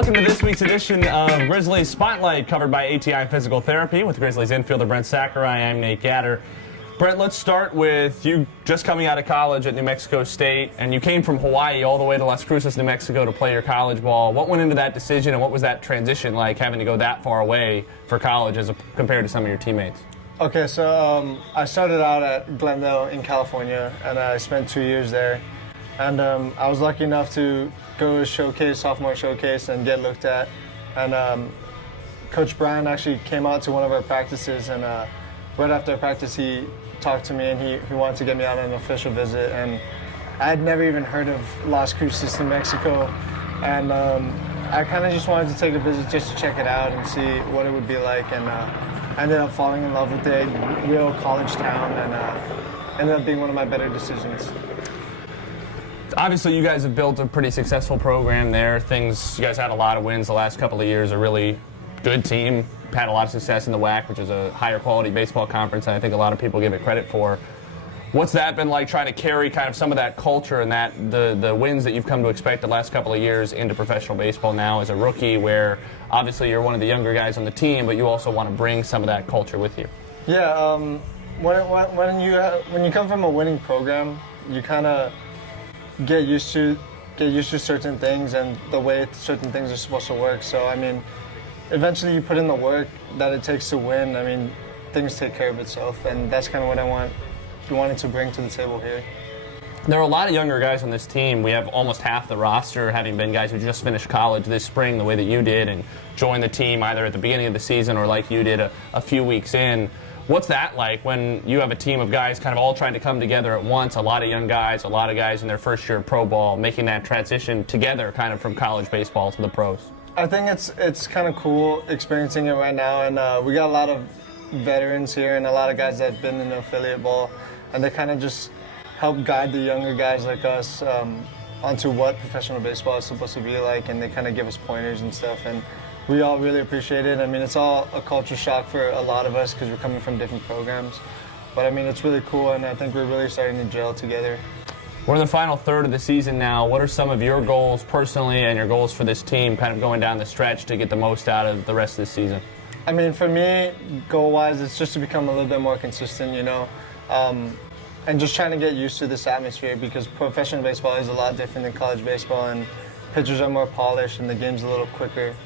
Welcome to this week's edition of Grizzlies Spotlight, covered by ATI Physical Therapy with Grizzlies infielder Brent Sakurai. I'm Nate Gatter. Brent, let's start with you just coming out of college at New Mexico State, and you came from Hawaii all the way to Las Cruces, New Mexico to play your college ball. What went into that decision, and what was that transition like, having to go that far away for college compared to some of your teammates? Okay, so I started out at Glendale in California, and I spent 2 years there. And I was lucky enough to go to sophomore showcase, and get looked at. And Coach Brian actually came out to one of our practices, and right after practice he talked to me, and he wanted to get me out on an official visit. And I had never even heard of Las Cruces, New Mexico, and I kind of just wanted to take a visit just to check it out and see what it would be like. And I ended up falling in love with it, real college town, and ended up being one of my better decisions. Obviously, you guys have built a pretty successful program there. You guys had a lot of wins the last couple of years, a really good team, had a lot of success in the WAC, which is a higher quality baseball conference, and I think a lot of people give it credit for. What's that been like, trying to carry kind of some of that culture and the wins that you've come to expect the last couple of years into professional baseball now as a rookie, where obviously you're one of the younger guys on the team, but you also want to bring some of that culture with you? Yeah, when you come from a winning program, you kind of get used to certain things and the way certain things are supposed to work. So I mean, eventually you put in the work that it takes to win. I mean, things take care of itself, and that's kind of what I wanted to bring to the table here. There are a lot of younger guys on this team. We have almost half the roster having been guys who just finished college this spring, the way that you did, and joined the team either at the beginning of the season or like you did a few weeks in. What's that like when you have a team of guys kind of all trying to come together at once, a lot of young guys, a lot of guys in their first year of pro ball, making that transition together kind of from college baseball to the pros? I think it's kind of cool experiencing it right now, and we got a lot of veterans here and a lot of guys that have been in the affiliate ball, and they kind of just help guide the younger guys like us onto what professional baseball is supposed to be like, and they kind of give us pointers and stuff, and we all really appreciate it. I mean, it's all a culture shock for a lot of us because we're coming from different programs, but I mean, it's really cool, and I think we're really starting to gel together. We're in the final third of the season now. What are some of your goals personally and your goals for this team kind of going down the stretch to get the most out of the rest of this season? I mean, for me, goal-wise, it's just to become a little bit more consistent, you know, and just trying to get used to this atmosphere, because professional baseball is a lot different than college baseball, and pitchers are more polished and the game's a little quicker.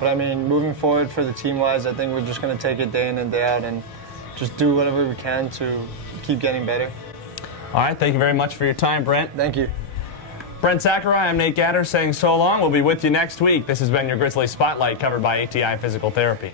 But I mean, moving forward for the team-wise, I think we're just going to take it day in and day out and just do whatever we can to keep getting better. All right, thank you very much for your time, Brent. Thank you. Brent Sakurai, I'm Nate Gatter saying so long. We'll be with you next week. This has been your Grizzlies Spotlight, covered by ATI Physical Therapy.